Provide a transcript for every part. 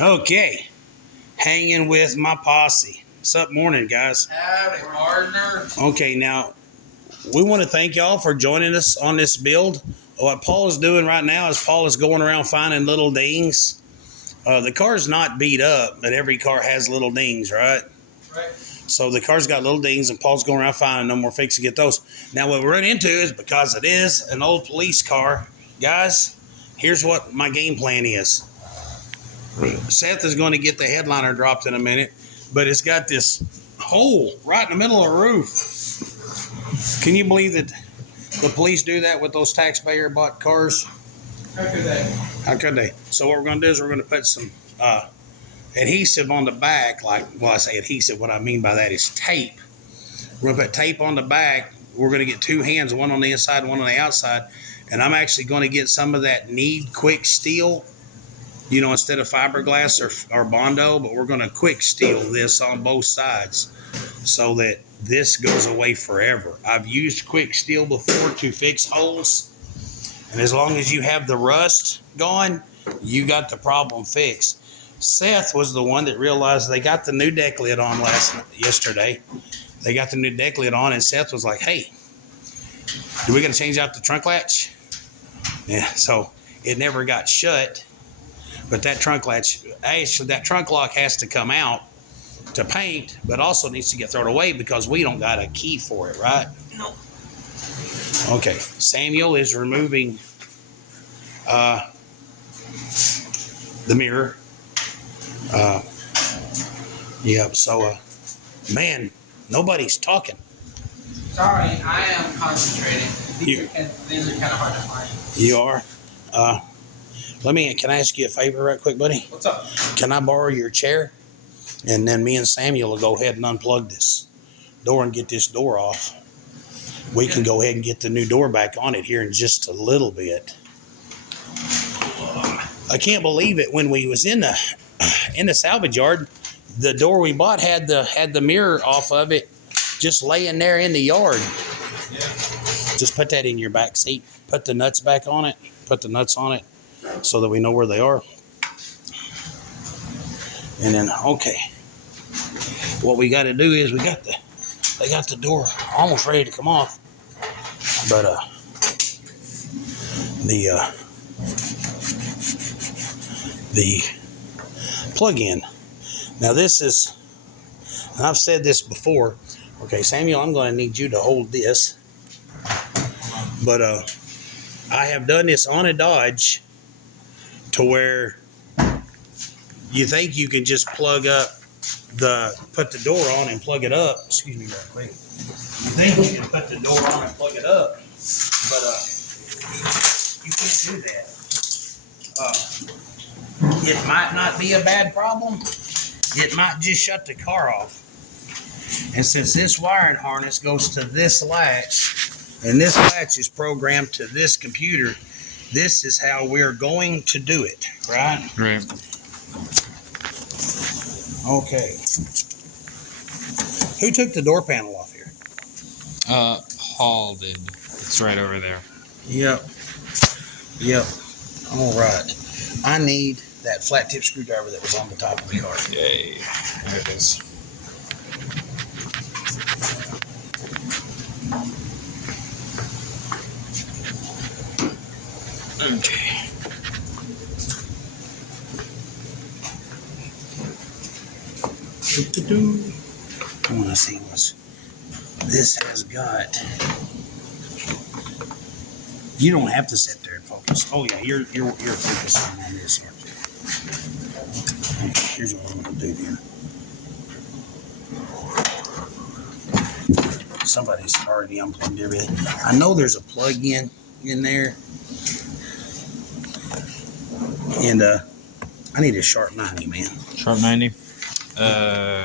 Okay, hanging with my posse. What's up, morning, guys? Howdy, partner. Okay, now we want to thank y'all for joining us on this build. What Paul is doing right now is Paul is going around finding little dings. The car's not beat up, but every car has little dings, right? Right. So the car's got little dings, and Paul's going around finding them. We're fixing to get those. Now, what we're running into is because it is an old police car, guys, here's what my game plan is. Seth is going to get the headliner dropped in a minute, but it's got this hole right in the middle of the roof. Can you believe that the police do that with those taxpayer bought cars? How could they? How could they? So what we're going to do is we're going to put some adhesive on the back. I say adhesive. What I mean by that is tape. We're going to put tape on the back. We're going to get two hands, one on the inside and one on the outside. And I'm actually going to get some of that Need Quick Steel, instead of fiberglass or Bondo, but we're going to quick steel this on both sides so that this goes away forever. I've used quick steel before to fix holes, and as long as you have the rust gone, you got the problem fixed. Seth was the one that realized they got the new deck lid on yesterday. They got the new deck lid on, and Seth was like, hey, we going to change out the trunk latch? Yeah, so it never got shut. But that trunk latch, actually, that trunk lock has to come out to paint, but also needs to get thrown away because we don't got a key for it, right? No. Okay, Samuel is removing the mirror. Yep, so, man, nobody's talking. Sorry, I am concentrating. These are kind of hard to find. You are? Can I ask you a favor right quick, buddy? What's up? Can I borrow your chair? And then me and Samuel will go ahead and unplug this door and get this door off. We can go ahead and get the new door back on it here in just a little bit. I can't believe it. When we was in the salvage yard, the door we bought had the mirror off of it, just laying there in the yard. Yeah. Just put that in your back seat. Put the nuts back on it. Put the nuts on it so that we know where they are. And then, okay, what we got to do is they got the door almost ready to come off, but the plug-in. Now this is, and I've said this before. Okay, Samuel, I'm going to need you to hold this, but I have done this on a Dodge to where you think you can just put the door on and plug it up. Excuse me real quick. You think you can put the door on and plug it up, but you can't do that. It might not be a bad problem. It might just shut the car off. And since this wiring harness goes to this latch, and this latch is programmed to this computer, this is how we're going to do it, right? Right. Okay. Who took the door panel off here? Paul did. It's right over there. Yep. All right. I need that flat tip screwdriver that was on the top of the car. Yay. There it is. Okay. I want to see what this has got. You don't have to sit there and focus. Oh yeah, you're focusing on this, aren't you? Okay, here's what I'm going to do here. Somebody's already unplugged everything. I know there's a plug-in in there, and I need a sharp 90, man. Sharp 90. There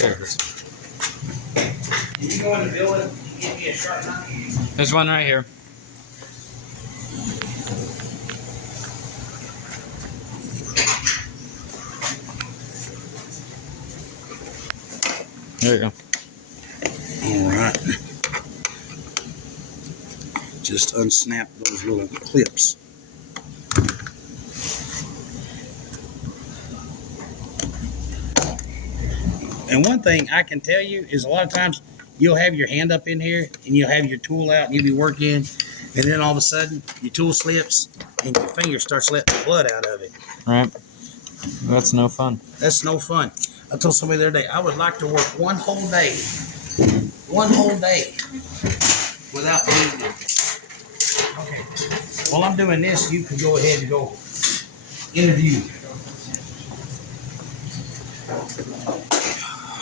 it is. Can you go in the building and get me a sharp 90? There's one right here. There you go. All right. Just unsnap those little clips. And one thing I can tell you is a lot of times you'll have your hand up in here and you'll have your tool out and you'll be working, and then all of a sudden your tool slips and your finger starts letting blood out of it. Right. That's no fun. That's no fun. I told somebody the other day, I would like to work one whole day without bleeding. Okay. While I'm doing this, you can go ahead and go interview.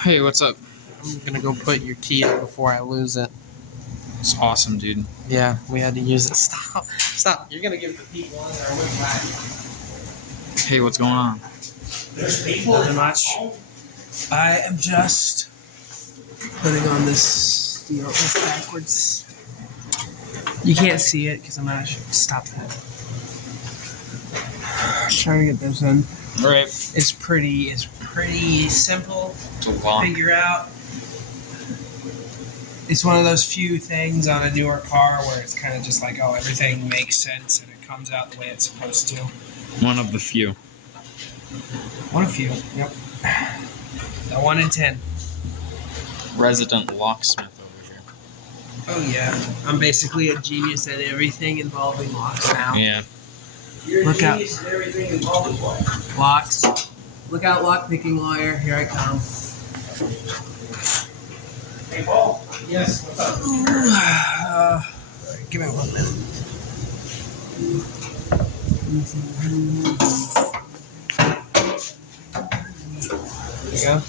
Hey, what's up? I'm gonna go put your key in before I lose it. It's awesome, dude. Yeah, we had to use it. Stop. You're gonna give the people on there a whip back. Hey, what's going on? There's people. Nothing much. I am just putting on this steel backwards. You can't see it because I'm not sure. Stop that. Trying to get this in. All right. It's pretty simple It's a to long. figure out. It's one of those few things on a newer car where it's kind of just like, oh, everything makes sense and it comes out the way it's supposed to. One of the few. One of few. Yep. The 1 in 10. Resident locksmith over here. Oh yeah, I'm basically a genius at everything involving locks now. Yeah. Look out. Locks. Look out, lock picking lawyer. Here I come. Hey, Paul. Yes, what's up? Give me 1 minute. There you go.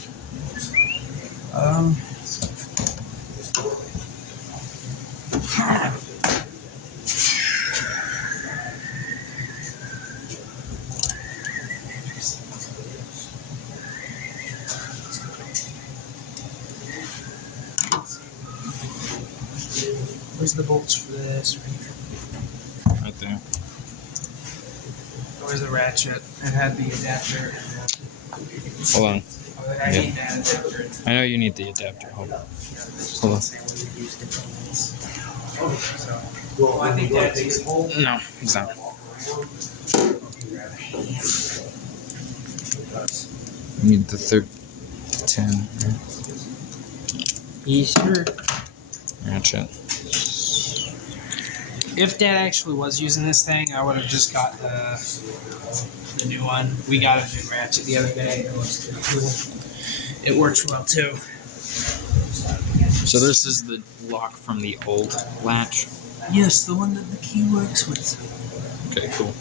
Where's the bolts for this? Right there. Where's the ratchet? It had the adapter. Hold on. Oh, I need that adapter. I know you need the adapter. Hold on. Hold on. Well, I think that takes a whole. No, it's not. You need the 10. Easter. Ratchet. If Dad actually was using this thing, I would have just got the new one. We got a new ratchet the other day. It was pretty cool. It works well too. So this is the lock from the old latch. Yes, the one that the key works with. Okay, cool.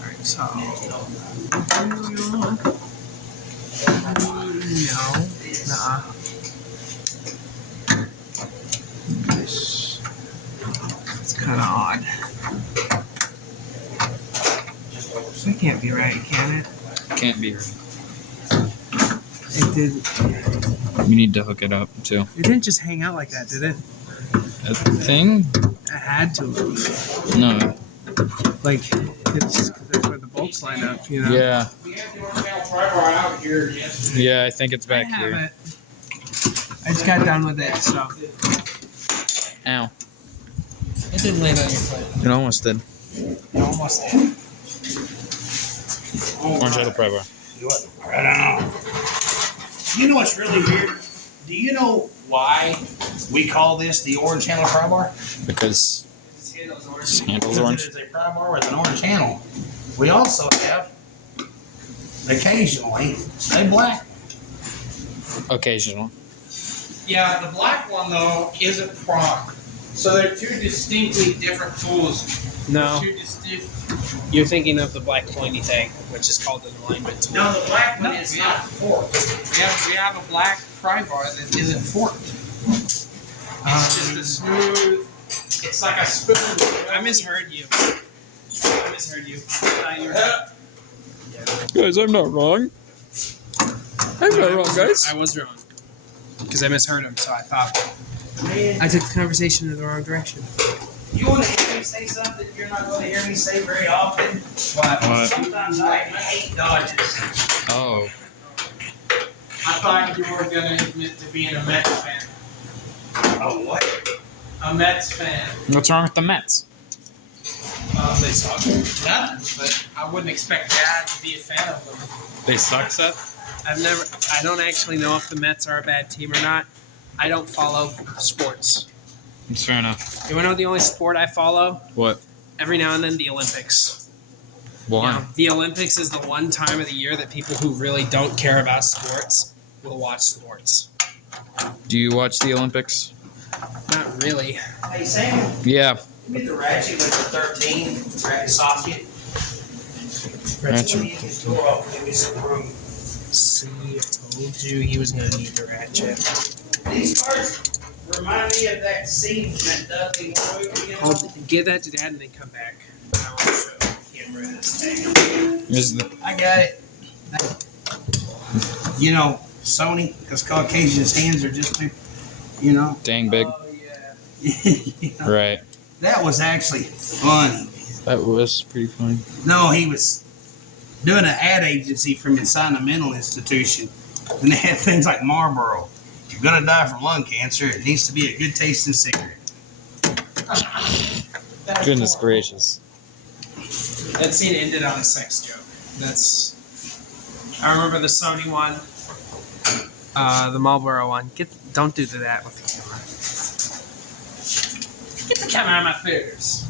Alright, so. No. Nuh-uh. It's kind of odd. That can't be right, can it? Can't be right. It did. You need to hook it up too. It didn't just hang out like that, did it? A thing? It had to. No. Like, it's that's where the bolts line up, you know? Yeah. We had the original driver out here yesterday. Yeah, I think it's back I have here. it. I just got done with it, so. Ow. It didn't land on your foot. It almost did. It almost did. Orange handle pry bar. Right on. You know what's really weird? Do you know why we call this the orange handle pry bar? Because This handle's orange. this handle's Because orange. it is a pry bar with an orange handle. We also have, occasionally, a black. Occasional. Yeah, the black one, though, isn't prong. So they're two distinctly different tools. No. Two distinct. You're thinking of the black pointy thing, which is called an alignment tool. No, the black one is not forked. We have a black pry bar that isn't forked. It's just a smooth. It's like a spoon. I misheard you. You're Guys, I'm not wrong. I'm not wrong, guys. I was wrong. Because I misheard him, so I thought. I took the conversation in the wrong direction. You want to hear me say something you're not going to hear me say very often? What? Sometimes I hate Dodges. Oh. I thought you were going to admit to being a Mets fan. Oh, what? A Mets fan. What's wrong with the Mets? They suck. Nothing, but I wouldn't expect Dad to be a fan of them. They suck, Seth? I don't actually know if the Mets are a bad team or not. I don't follow sports. It's fair enough. You want to know the only sport I follow? What? Every now and then, the Olympics. Why? You know, the Olympics is the one time of the year that people who really don't care about sports will watch sports. Do you watch the Olympics? Not really. Hey, Sam, Yeah. get the ratchet with the 13 ratchet socket. Ratchet. Give me some room. See, I told you he was going to need the ratchet. These cards remind me of that scene from that Dudley movie. Give that to Dad and then come back. I want to show the camera this thing. Is the I got it. You know, Sony, because Caucasian's hands are just too, you know. dang big? Oh, yeah. You know, Right. that was actually funny. That was pretty funny. No, he was doing an ad agency from inside a mental institution, and they had things like Marlboro. You're gonna die from lung cancer. It needs to be a good tasting cigarette. Goodness gracious. That scene ended on a sex joke. I remember the Sony one, the Marlboro one. Don't do that with the camera. Get the camera out of my fingers.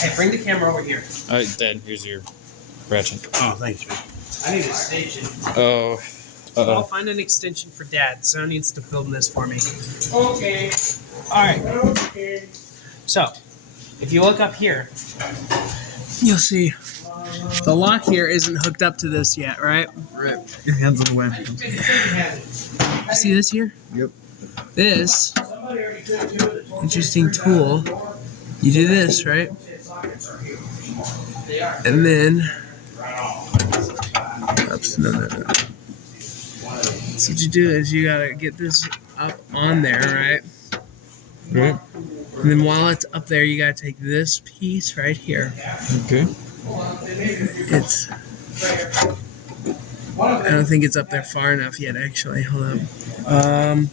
Hey, bring the camera over here. All right, Dad. Here's your ratchet. Oh, thanks, man. I need an extension. Oh. I'll find an extension for Dad. So needs to film this for me. Okay. All right. Okay. So, if you look up here, you'll see the lock here isn't hooked up to this yet, right? Right. Your hands on the way. See this here? Yep. This interesting tool. You do this, right? And then, oops, no. So what you do is you gotta get this up on there, right? Right. And then while it's up there, you gotta take this piece right here. Okay. It's. I don't think it's up there far enough yet. Actually, hold on.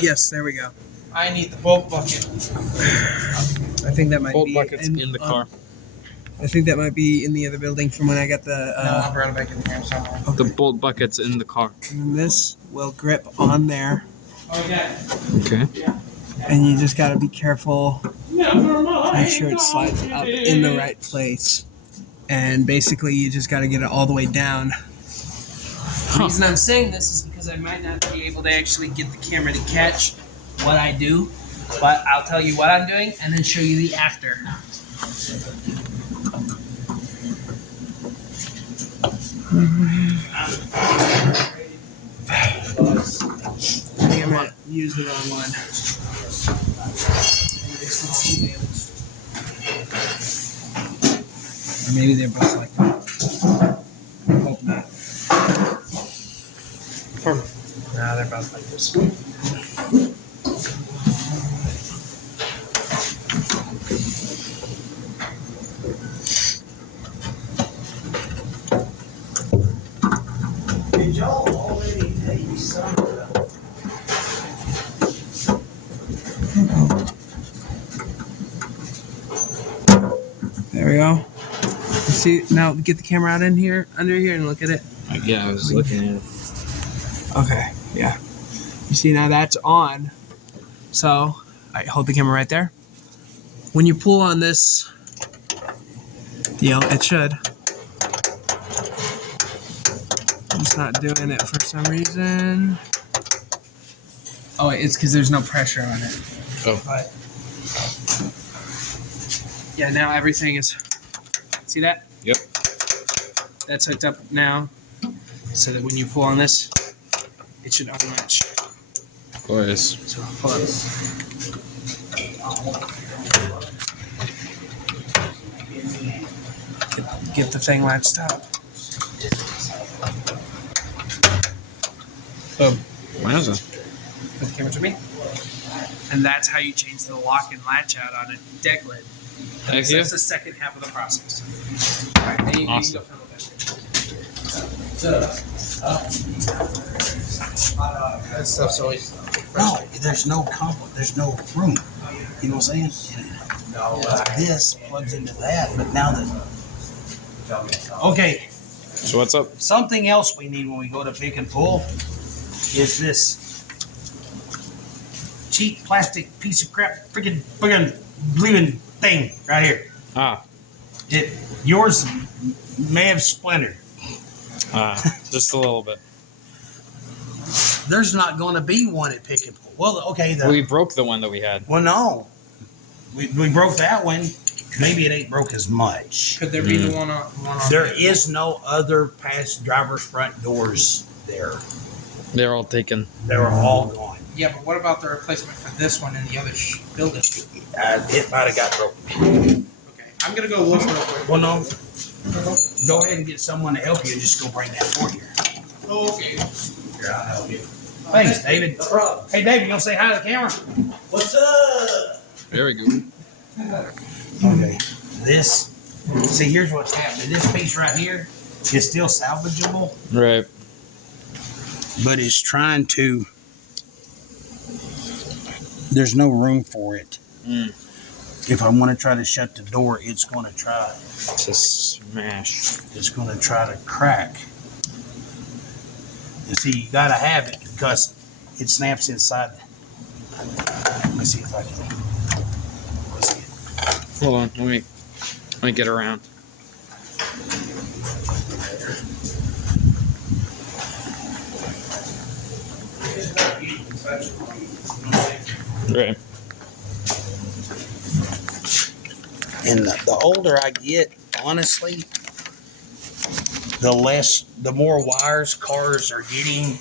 Yes, there we go. I need the bolt bucket. I think that might Bolt be buckets in the car. I think that might be in the other building from when I got the. I'll run back in here somewhere. The bolt buckets in the car. And then this will grip on there, Okay. and you just gotta be careful. Make sure it slides up in the right place, and basically you just gotta get it all the way down. The reason I'm saying this is because I might not be able to actually get the camera to catch what I do, but I'll tell you what I'm doing and then show you the after. I think I might use the wrong one. This one's too damaged. Or maybe they're both like that. I hope not. Nah, they're both like this. Did y'all already take some of the There we go. You see, now get the camera out in here, under here, and look at it. Yeah, I was looking at it. Okay, yeah. You see, now that's on. So, I hold the camera right there. When you pull on this deal, it should. It's not doing it for some reason. Oh, it's because there's no pressure on it. Oh. But yeah, now everything is. See that? Yep. That's hooked up now, so that when you pull on this, it should unlatch. Of course. So pull up. Get the thing latched up. Boom. Wowza. Put the camera to me. And that's how you change the lock and latch out on a deck lid. Thank So you. that's the second half of the process. All right, then you can Awesome. go film it. That stuff's always No, there's no there's no room. You know what I'm saying? This plugs into that, but now that. Okay, So what's up? something else we need when we go to pick and pull is this cheap plastic piece of crap, freaking bleeding thing right here. Ah, Yours may have splintered. just a little bit. There's not going to be one at pick and pull. Well, okay. We broke the one that we had. Well, no. We broke that one. Maybe it ain't broke as much. Could there be the one on? There is no other past driver's front doors there. They're all taken. They were all gone. Yeah, but what about the replacement for this one in the other building? It might have got broken. Okay, I'm gonna go look real quick. Well, no. Go ahead and get someone to help you and just go bring that for here. Oh, okay. Here, I'll help you. Thanks, David. No problem. Hey, David, you want to say hi to the camera? What's up? There we go. Okay. This, see, here's what's happening. This piece right here is still salvageable, Right. but it's trying to, there's no room for it. If I want to try to shut the door, it's going to try. To smash. It's going to try to crack. You see, you got to have it because it snaps inside. Let me see if I can. Let's see. Hold on. Let me get around. Right. And the older I get, honestly, the more wires cars are getting,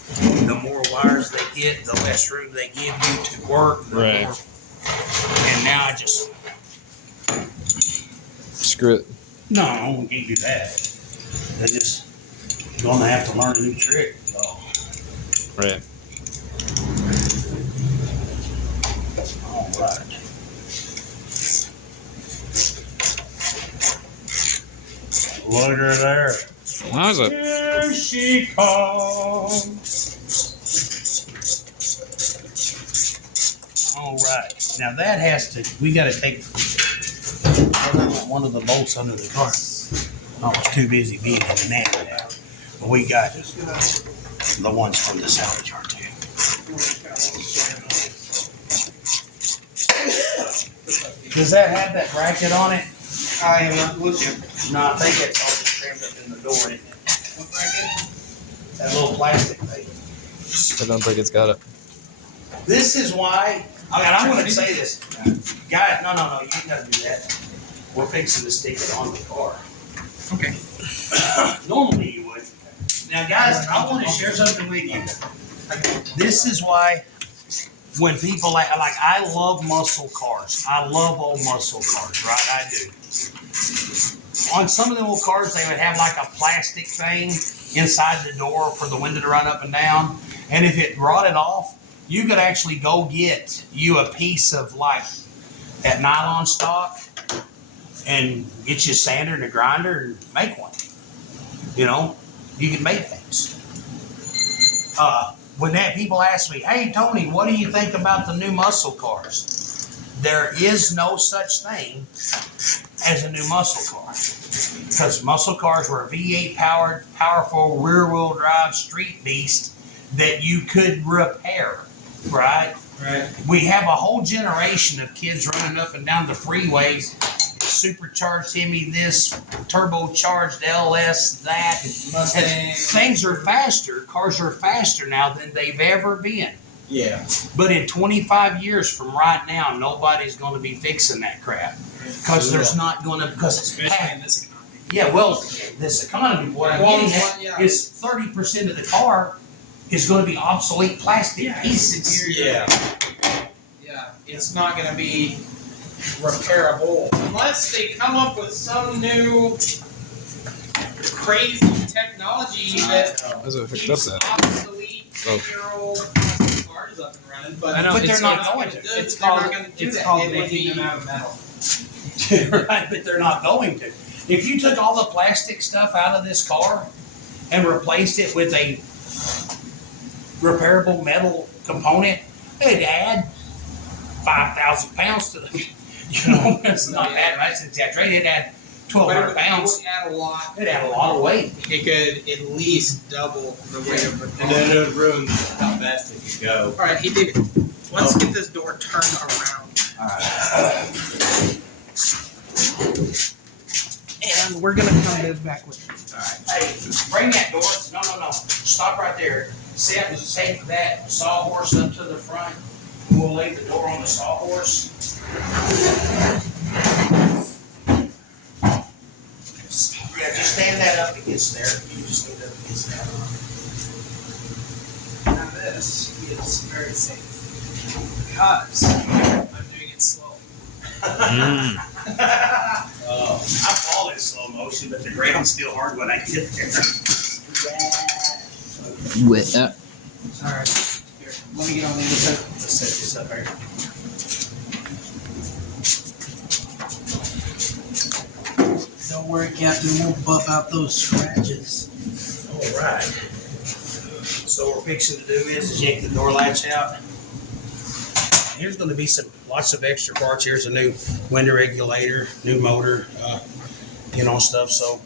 the more wires they get, the less room they give you to work. Right. And now I just, Screw it. no, I can't do that. They just gonna have to learn a new trick. So, Right. all right. Look at her there. How's it? Here she comes. All right. Now that has to, we got to take one of the bolts under the car. I was too busy being enamored out. But we got the ones from the salvage yard too. Does that have that bracket on it? I am not looking. No, I think it's all just trimmed up in the door, isn't it? That little plastic thing. I don't think it's got it. This is why, I'm gonna say this. Guy, no, you ain't gotta do that. We're fixing to stick it on the car. Okay. Normally you would. Now guys, I wanna share something with you. This is why when people like I love muscle cars. I love old muscle cars, right? I do. On some of the old cars, they would have like a plastic thing inside the door for the window to run up and down. And if it rotted off, you could actually go get you a piece of like that nylon stock and get you a sander and a grinder and make one. You know, you can make things. When that people ask me, hey Tony, what do you think about the new muscle cars? There is no such thing as a new muscle car. Because muscle cars were a V8 powered, powerful rear wheel drive street beast that you could repair, right? Right. We have a whole generation of kids running up and down the freeways, supercharged Hemi, this, turbocharged LS, that. Mustang. Things are faster, cars are faster now than they've ever been. Yeah. But in 25 years from right now, nobody's going to be fixing that crap. Because there's not going to, because Especially in this economy. yeah, well, this economy, what I'm getting at is 30% of the car is going to be obsolete plastic pieces. Yeah. Yeah. It's not going to be repairable unless they come up with some new crazy technology that How's it hooked up keeps that? obsolete 10-year-old cars up and running. But, I know, but they're not going to. They're not going to do that. It would be out of metal. Right, but they're not going to. If you took all the plastic stuff out of this car and replaced it with a repairable metal component, Hey, Dad, 5,000 pounds to the, you know, it's not that much. It's exaggerated. It had 1,200 pounds. It would add a lot. It had a lot of weight. It could at least double the weight of the And car. then it would ruin how fast it could go. All right, he did it. Let's get this door turned around. Alright. And we're gonna come this back with you. Hey, bring that door. No. Stop right there. Take that sawhorse up to the front. We'll lay the door on the sawhorse. Yeah, just stand that up against there. You just stand up against that. Now this is very safe because I'm doing it slow. I fall in slow motion, but the ground's still hard when I get there. With that. All right, here. Let me get on the other side. Let's set this up here. Don't worry, Captain. We'll buff out those scratches. All right. So what we're fixing to do is yank the door latch out. Here's going to be lots of extra parts. Here's a new window regulator, new motor, stuff. So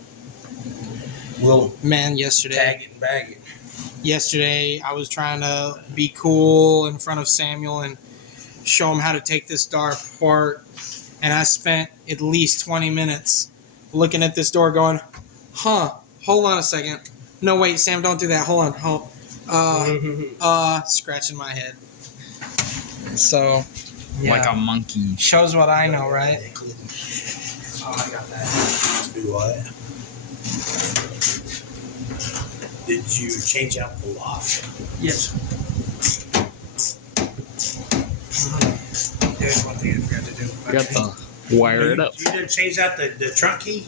we'll Man, yesterday tag it and bag it. yesterday I was trying to be cool in front of Samuel and show him how to take this door apart, and I spent at least 20 minutes looking at this door going, hold on a second. No, wait, Sam, don't do that. Hold on. Scratching my head. So, yeah. Like a monkey. Shows what I know, right? Oh, I got that. Do what? Did you change out the lock? Yes. There's one thing I forgot to do. Got the wire it up. You didn't change out the trunk key?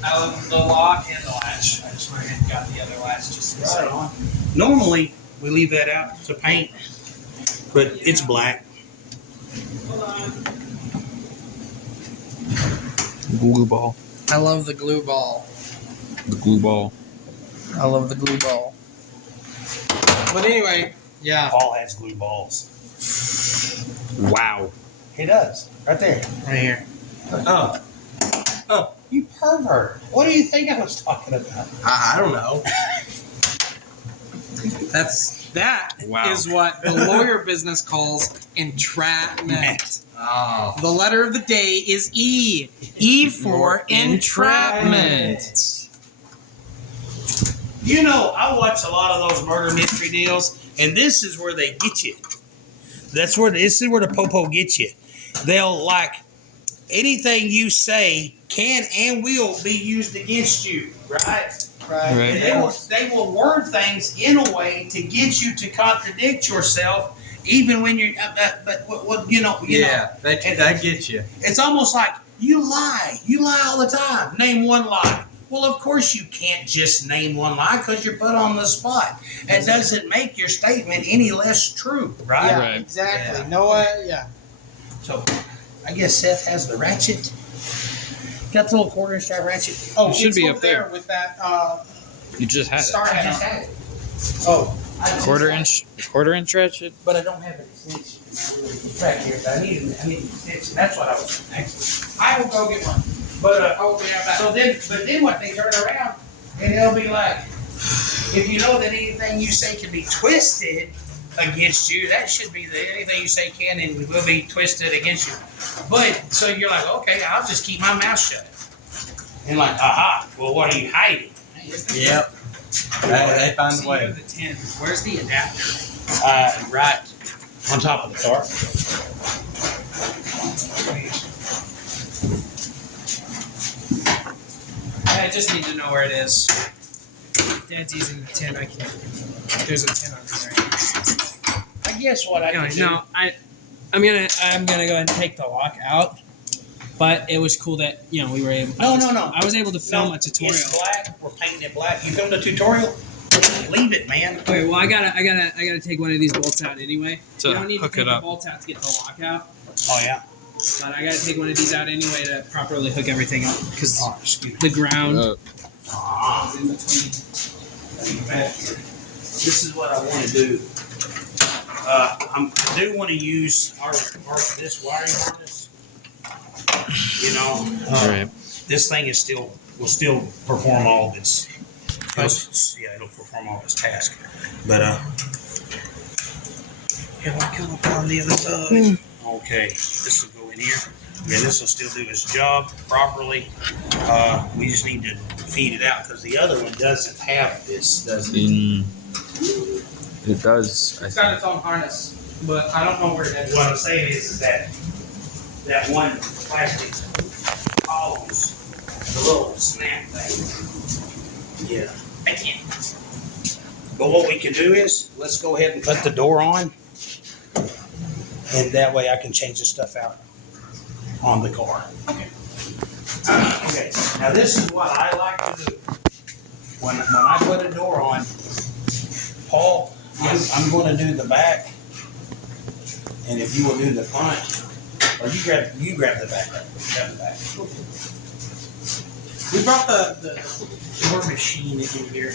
The lock and the latch. I just went ahead and got the other latch just Right on. Normally, we leave that out to paint, but it's black. Glue ball. I love the glue ball. The glue ball. I love the glue ball. But anyway, yeah. Paul has glue balls. Wow. He does. Right there. Right here. Oh, you pervert. What do you think I was talking about? I don't know. That Wow. is what the lawyer business calls entrapment. Oh. The letter of the day is E. E for entrapment. You know, I watch a lot of those murder mystery deals, and this is where they get you. This is where the popo gets you. They'll anything you say can and will be used against you, right? Right. And they will word things in a way to get you to contradict yourself, even when you're. But you know. That gets you. It's almost like you lie. You lie all the time. Name one lie. Well, of course you can't just name one lie because you're put on the spot. It doesn't make your statement any less true, right? Yeah, Right. exactly. Yeah. No way. Yeah. So, I guess Seth has the ratchet. Got the little quarter-inch drive ratchet. Oh, It should it's be over up there. with that You just had star I head just on. had it. Oh, I it. just Quarter had it. inch ratchet. But I don't have an extension. It's back here. But I need an extension. That's what I was actually. I will go get one. But but then what? They turn around and they'll be like, if you know that anything you say can be twisted against you, that should be anything you say can and will be twisted against you. But so you're like, okay, I'll just keep my mouth shut. And like, aha. Well, what are you hiding? Yep. They find a way. The 10. Where's the adapter? Right on top of the car. I just need to know where it is. Dad's using the 10. I can't. There's a 10 on there. I guess what I can do. No, I'm gonna go ahead and take the lock out. But it was cool that we were able. No. I was able to film a tutorial. It's black. We're painting it black. You filmed a tutorial? Leave it, man. Okay, well I gotta take one of these bolts out anyway. To you don't need hook to it take up. the bolts out to get the lock out. Oh yeah. But I gotta take one of these out anyway to properly hook everything up because Oh, excuse me. the ground Uh, Ah, is in between. this is what I want to do. I do want to use this wiring harness. You know, Right. this thing will still perform all of its. It'll perform all of its tasks. But Here, I come up on the other side. okay, this will go in here. Yeah, this will still do its job properly. We just need to feed it out because the other one doesn't have this, does it? It does. It's got its own harness, but I don't know where it is. What I'm saying is that one plastic columns, the little snap thing. Yeah. I can't. But what we can do is, let's go ahead and put the door on. And that way I can change the stuff out on the car. Okay. Okay, now this is what I like to do. When I put a door on, Paul, I'm going to do the back. And if you will do the front, or you grab the back. Grab the back. We brought the door machine in here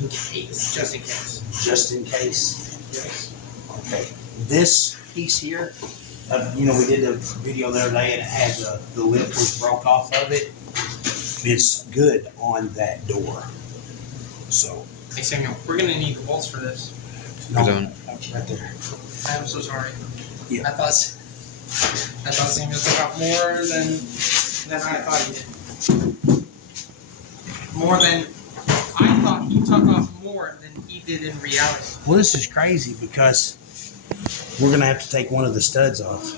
in case, just in case. Just in case. Yes. Okay, this piece here, we did the video the other day and it had the lip was broke off of it. It's good on that door. So, Hey Samuel, we're gonna need the bolts for this. no, We don't. right there. I'm so sorry. Yeah. I thought Samuel took out more than I thought he did. More than I thought he took off more than he did in reality. Well, this is crazy because we're gonna have to take one of the studs off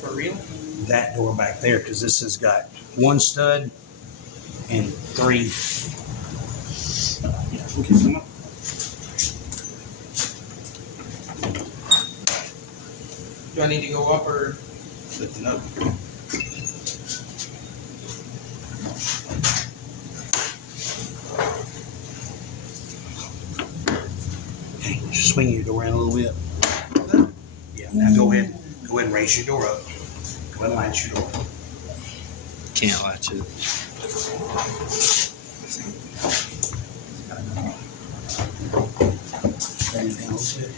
For real? that door back there because this has got one stud and three. Okay, come on. Do I need to go up or? Lift it up. Okay, just swing your door in a little bit. Yeah, now go ahead and raise your door up. Go ahead and latch your door. Can't latch it. Bring it down a little bit.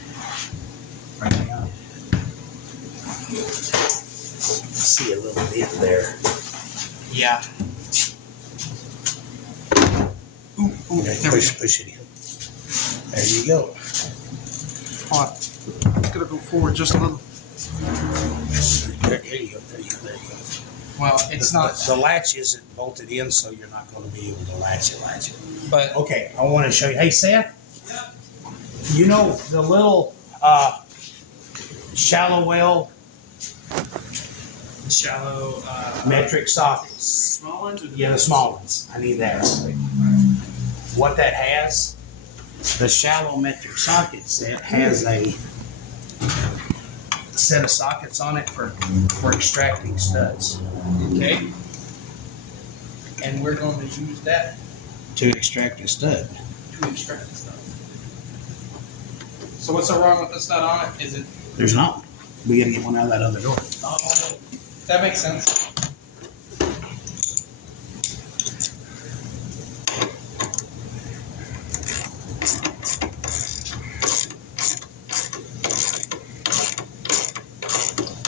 Bring it down. See a little bit there. Yeah. Okay, There we push it in. There you go. Hold on. It's gonna go forward just a little. There you go. There you go. There you go. Well, it's not. The latch isn't bolted in, so you're not going to be able to latch it. But Okay, I want to show you. Hey, Seth. You know the little shallow well shallow. metric sockets? Small ones. Or Yeah, the small ones. I need that. What that has, the shallow metric socket set has a set of sockets on it for extracting studs. Okay. And we're going to use that To extract a stud. to extract the stuff. So what's so wrong with the stud on it? Is it? There's not. We got to get one out of that other door. Oh, that makes sense.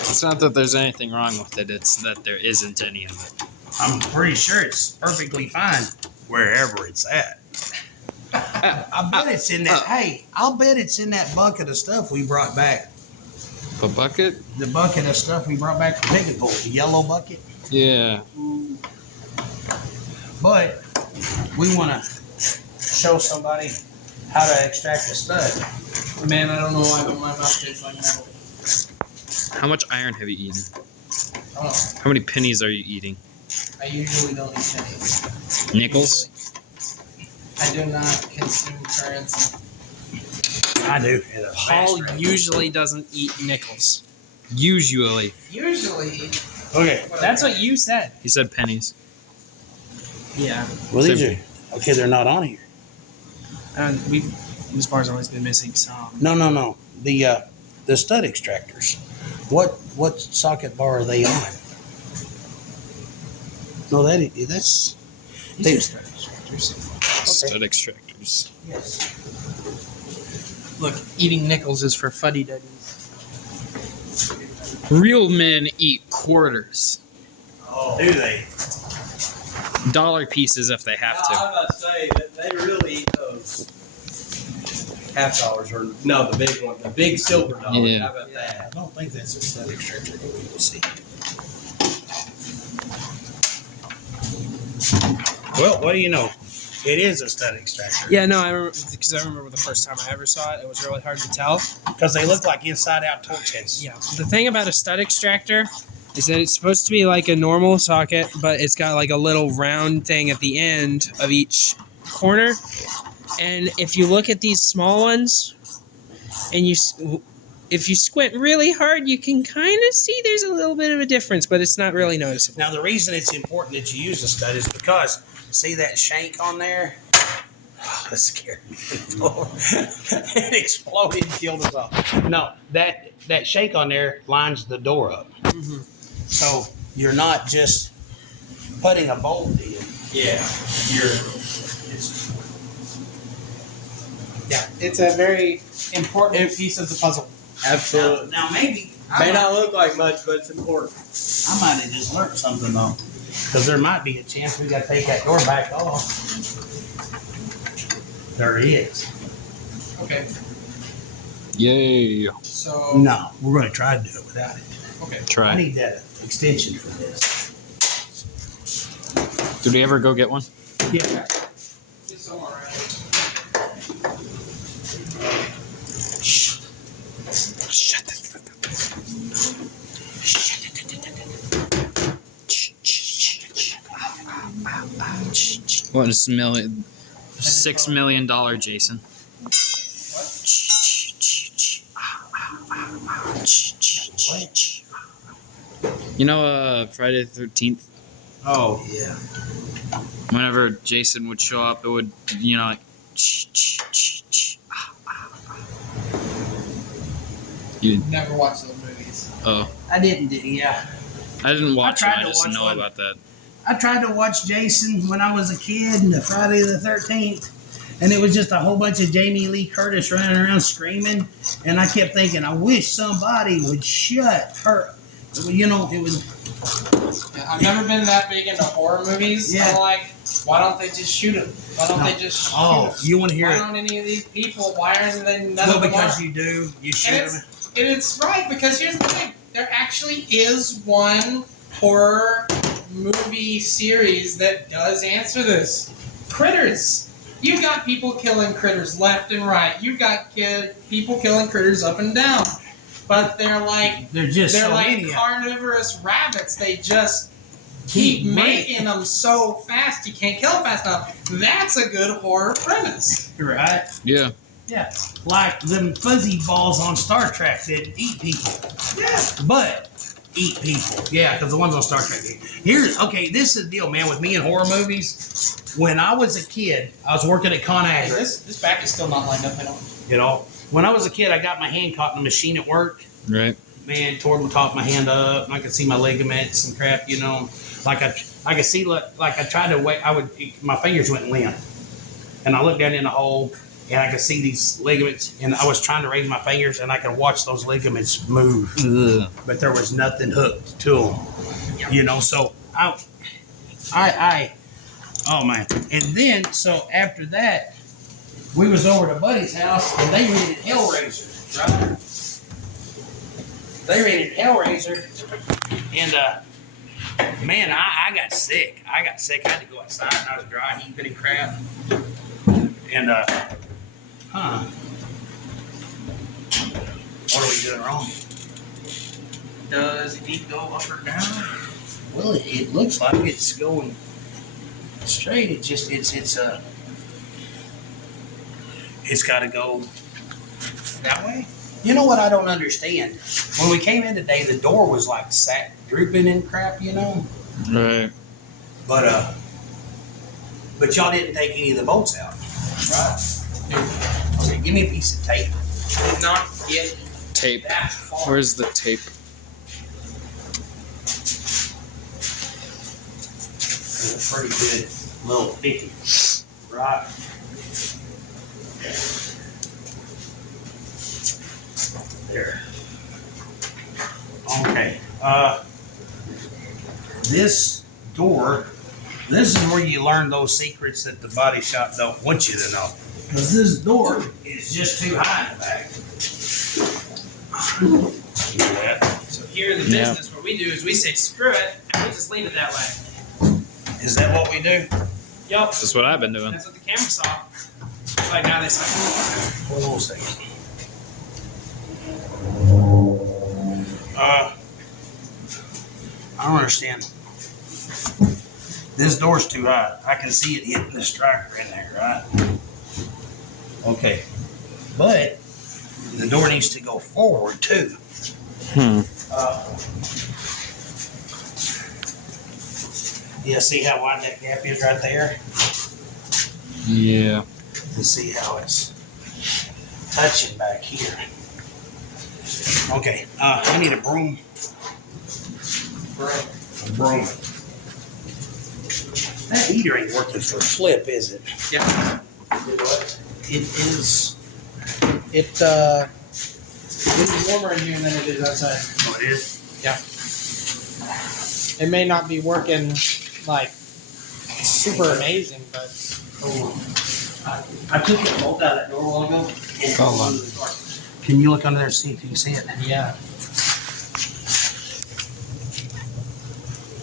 It's not that there's anything wrong with it, it's that there isn't any of it. I'm pretty sure it's perfectly fine wherever it's at. I bet it's in that. Hey, I'll bet it's in that bucket of stuff we brought back. A bucket? The bucket of stuff we brought back from Picnic Bowl, the yellow bucket. Yeah. But we want to show somebody how to extract a stud. Man, I don't know why, but my mouth tastes like metal. How much iron have you eaten? I don't know. How many pennies are you eating? I usually don't eat pennies. Nickels? I do not consume currency. I do. at a Paul fast rate. usually doesn't eat nickels. Usually. Usually. Okay. That's what you said. He said pennies. Yeah. Well, these are okay. They're not on here. And this bar's always been missing some. No. The stud extractors. What socket bar are they on? No, that's. These are stud extractors. Stud extractors. Yes. Look, eating nickels is for fuddy-duddies. Real men eat quarters. Oh. Do they? Dollar pieces if they have I to. was about to say that they really eat those half dollars or no, the big one, the big silver dollar. Yeah. How about that? I don't think that's a static structure, but we will see. Well, what do you know? It is a static structure. Yeah, no, I remember because I remember the first time I ever saw it. It was really hard to tell. Because they look like inside-out torch heads. Yeah, the thing about a stud extractor is that it's supposed to be like a normal socket, but it's got like a little round thing at the end of each corner. And if you look at these small ones, and if you squint really hard, you can kind of see there's a little bit of a difference, but it's not really noticeable. Now, the reason it's important that you use a stud is because, see that shank on there? Oh, that scared me. It exploded and killed us all. No, that shank on there lines the door up. Mm-hmm. So you're not just putting a bolt in. Yeah. It's a very important piece of the puzzle. Absolutely. Now maybe May not look like much, but it's important. I might have just learned something though, because there might be a chance we got to take that door back off. There is. Okay, Yay. so No, we're going to try to do it without it. okay. I Try. need that extension for this. Did we ever go get one? Yeah. It's somewhere around. Shut the What is $6 million, Jason? You know, Friday the 13th, Oh yeah. whenever Jason would show up, it would, you know, like. You, Never watched those movies. oh, I didn't. Yeah. I didn't watch tried it. I to just watch know one. about that. I tried to watch Jason when I was a kid, and the Friday the 13th, and it was just a whole bunch of Jamie Lee Curtis running around screaming, and I kept thinking, I wish somebody would shut her. You know, it was. Yeah, I've never been that big into horror movies. Yeah. I'm like, why don't they just shoot him? Why don't No. they just shoot Oh, him? you want to hear Why it? don't any of these people? Why aren't they none Well, of them because are? you do. You shoot And them. it's right, because here's the thing. There actually is one horror movie series that does answer this. Critters. You've got people killing critters left and right. You've got people killing critters up and down. But they're like They're just so like many. carnivorous rabbits. They just keep making them so fast you can't kill them fast enough. That's a good horror premise. Right? Yeah. Yeah. Like them fuzzy balls on Star Trek that eat people. Yeah. But eat people. Yeah, because the ones on Star Trek eat. Okay, this is the deal, man, with me and horror movies. When I was a kid, I was working at ConAgra. This back is still not lined up at all. You know, when I was a kid, I got my hand caught in a machine at work. Right. Man, tore the top of my hand up, and I could see my ligaments and crap. You know, like I could see like I tried to wait. My fingers went limp, and I looked down in the hole, and I could see these ligaments, and I was trying to raise my fingers, and I could watch those ligaments move, Ugh. but there was nothing hooked to them. You know, so I oh man, and then so after that, we was over to Buddy's house, and they rented Hellraiser, right? They rented Hellraiser, and man, I got sick. I had to go outside, and I was dry heaving and crap. And what are we doing wrong? Does it need to go up or down? Well, it looks like it's going straight. It's got to go that way. You know what I don't understand? When we came in today, the door was like sat drooping and crap, you know. Right. But y'all didn't take any of the bolts out, right? Okay, give me a piece of tape. Did not get Tape. that far. Where's the tape? It's a pretty good little thicky, right? There. Okay. This door, this is where you learn those secrets that the body shop don't want you to know. Because this door is just too high in the back. You know that? So here in the business, what we do is we say screw it, and we just leave it that way. Is that what we do? Yup. That's what I've been doing. That's what the camera saw. Like now they say. Hold on a second. I don't understand. This door's too high. I can see it hitting the striker in there, right? Okay. But the door needs to go forward too. Yeah, see how wide that gap is right there? Yeah. And see how it's touching back here. Okay, I need a broom. A broom. That heater ain't working for flip, is it? Yeah. It is. It's warmer in here than it is outside. Oh, it is? Yeah. It may not be working like super amazing, but I took the bolt out of that door a while ago. Hold on. Can you look under there and see if you can see it? yeah.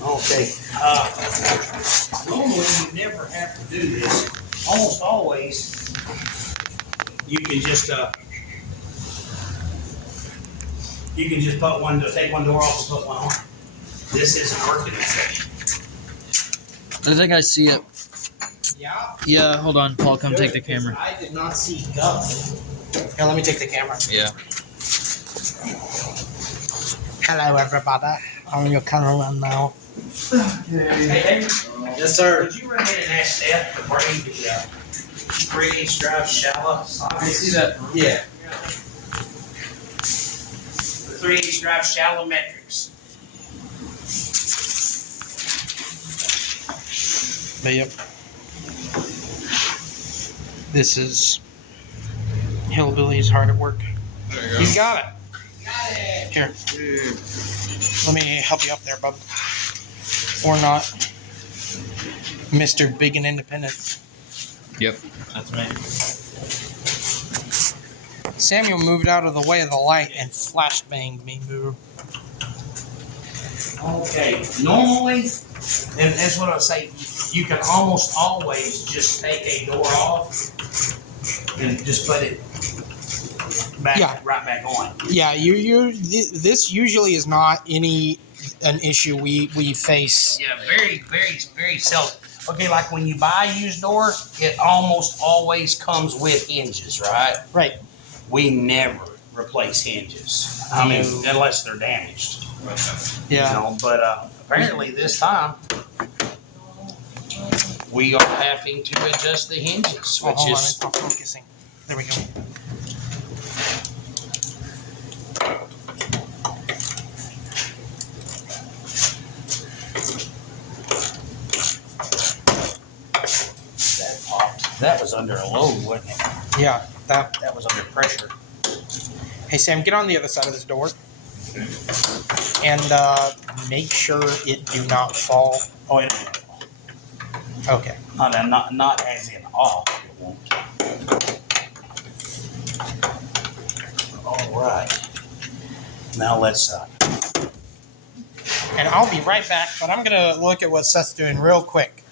Okay. Normally you never have to do this. Almost always you can just put one, take one door off and put one on. This isn't working. I think I see it. Yeah. Yeah, hold on, Paul. Come take the camera. I did not see guff. Here, let me take the camera. Yeah. Hello, everybody. I'm your cameraman now. Hey, Yes, sir. could you run in and ask Steph to bring the 3-inch drive shallow sockets? I see that. Yeah. The 3-inch drive shallow metrics. Yep. This is Hillbilly's hard at work. There you You got it. Here. Let me help you up there, bub. Or not. Mr. Big and Independent. Yep. That's me. Samuel moved out of the way of the light and flashbanged me, boo. Okay, normally, and that's what I say, you can almost always just take a door off and just put it back, Yeah. right back on. Yeah, this usually is not an issue we face. Yeah, very seldom. Okay, like when you buy a used door, it almost always comes with hinges, right? Right. We never replace hinges. I mean, unless they're damaged. Yeah. You know, but apparently this time we are having to adjust the hinges, Oh, which hold on, is it's not focusing. There we go. that popped. That was under a load, wasn't it? Yeah, that. That was under pressure. Hey, Sam, get on the other side of this door. And make sure it do not fall. Oh, it Okay. not as in off. It won't. All right. Now let's. And I'll be right back, but I'm going to look at what Seth's doing real quick.